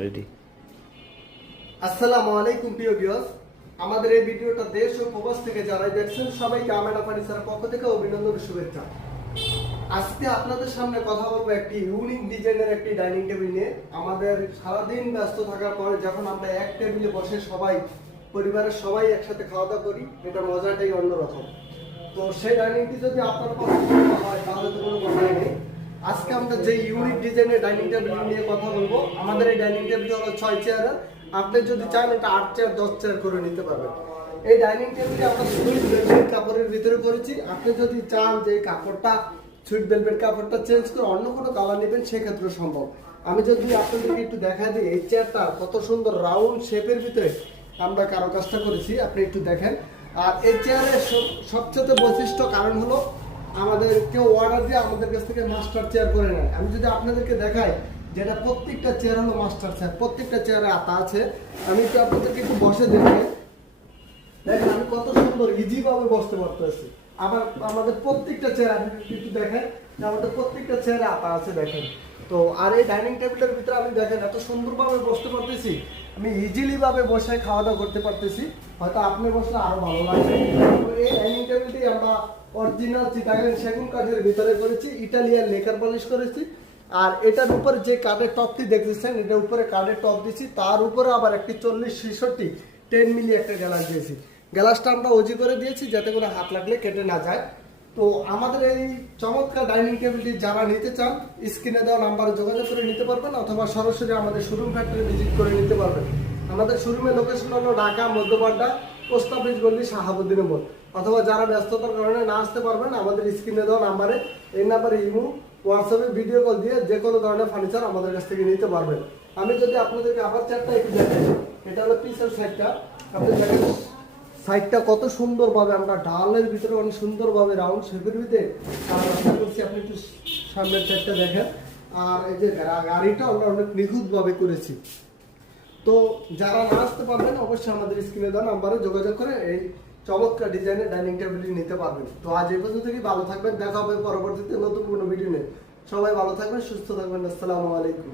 Ready. আসসালামু আলাইকুম প্রিয় ভিউয়ার্স, আমাদের এই ভিডিওটা দেশ ও প্রবাস থেকে যারা দেখছেন সবাইকে আমেনা ফার্নিচারের পক্ষ থেকে অভিনন্দন ও শুভেচ্ছা। আজকে আপনাদের সামনে কথা বলবো একটি ইউনিক ডিজাইনের একটি ডাইনিং টেবিল নিয়ে। আমাদের সারাদিন ব্যস্ত থাকার পরে যখন আমরা এক টেবিলে বসে সবাই পরিবারের সবাই একসাথে খাওয়া দাওয়া করি, এটা মজাটাই অন্যরকম। তো সেই ডাইনিংটি যদি আপনার পছন্দ হয় তাহলে তো কোনো কথাই নেই। আজকে আমরা যে ইউনিক ডিজাইনের ডাইনিং টেবিল নিয়ে কথা বলবো, আমাদের এই ডাইনিং টেবিল হলো 6 চেয়ারের। আপনি যদি চান এটা 8 চেয়ার 10 চেয়ার করে নিতে পারবেন। এই ডাইনিং টেবিলটি আমরা সুইট ভেলভেট কাপড়ের ভিতরে করেছি। আপনি যদি চান যে এই কাপড়টা সুইট ভেলভেট কাপড়টা চেঞ্জ করে অন্য কোনো কালার নেবেন সেক্ষেত্রে সম্ভব। আমি যদি আপনাদেরকে একটু দেখা দিই এই চেয়ারটা কত সুন্দর রাউন্ড শেপের ভিতরে আমরা কারুকাজটা করেছি, আপনি একটু দেখেন। আর এই চেয়ারের সবচেয়ে বৈশিষ্ট্য কারণ হলো আমাদের কেউ অর্ডার দিয়ে আমাদের কাছ থেকে মাস্টার চেয়ার করে নেয়। আমি যদি আপনাদেরকে দেখাই যেটা প্রত্যেকটা চেয়ার হলো মাস্টার চেয়ার, প্রত্যেকটা চেয়ারে আতা আছে। আমি একটু আপনাদেরকে একটু বসে দেখেন, দেখেন আমি কত সুন্দর ইজি ভাবে বসতে পারতেছি। আবার আমাদের প্রত্যেকটা চেয়ার আপনি একটু দেখেন, আমাদের প্রত্যেকটা চেয়ারে আতা আছে দেখেন। তো আর এই ডাইনিং টেবিলের ভিতরে আমি দেখেন এত সুন্দরভাবে বসতে পারতেছি, আমি ইজিলি ভাবে বসে খাওয়া দাওয়া করতে পারতেছি। হয়তো আপনি বসলে আরো ভালো লাগবে। তো এই ডাইনিং টেবিলটি আমরা অরিজিনাল চিটাগাং সেগুন কাঠের ভিতরে করেছি, ইটালিয়ান লেকার পলিশ করেছি। আর এটার উপরে যে কাঠের টপটি দেখতেছেন, এটার উপরে কাঠের টপ দিয়েছি, তার উপরে আবার একটি 40-66 10 মিলি একটা গ্লাস দিয়েছি। গ্লাসটা আমরা ওজি করে দিয়েছি যাতে করে হাত লাগলে কেটে না যায়। তো আমাদের এই চমৎকার ডাইনিং টেবিলটি যারা নিতে চান স্ক্রিনে দেওয়া নাম্বারে যোগাযোগ করে নিতে পারবেন, অথবা সরাসরি আমাদের শোরুম ফ্যাক্টরি ভিজিট করে নিতে পারবেন। আমাদের শোরুমের লোকেশন হলো ঢাকা মধ্যপাড়া, পোস্ট অফিস গলি, শাহাবুদ্দিন মোড়। অথবা যারা ব্যস্ততার কারণে না আসতে পারবেন আমাদের স্ক্রিনে দেওয়া নাম্বারে, এই নাম্বারে ইমো হোয়াটসঅ্যাপে ভিডিও কল দিয়ে যে কোনো ধরনের ফার্নিচার আমাদের কাছ থেকে নিতে পারবেন। আমি যদি আপনাদেরকে আবার চারটা একটু দেখাই, এটা হলো পিসের সাইডটা। আপনি দেখেন সাইডটা কত সুন্দরভাবে আমরা ডালের ভিতরে অনেক সুন্দরভাবে রাউন্ড শেপের ভিতরে রাস্তা করছি। আপনি একটু সামনের সাইডটা দেখেন। আর এই যে গাড়িটা আমরা অনেক নিখুঁতভাবে করেছি। তো যারা না আসতে পারবেন অবশ্যই আমাদের স্ক্রিনে দেওয়া নাম্বারে যোগাযোগ করে এই চমৎকার ডিজাইনের ডাইনিং টেবিলটি নিতে পারবেন। তো আজ এই পর্যন্ত থেকে ভালো থাকবেন, দেখা হবে পরবর্তীতে নতুন কোনো ভিডিও নিয়ে। সবাই ভালো থাকবেন, সুস্থ থাকবেন। আসসালামু আলাইকুম।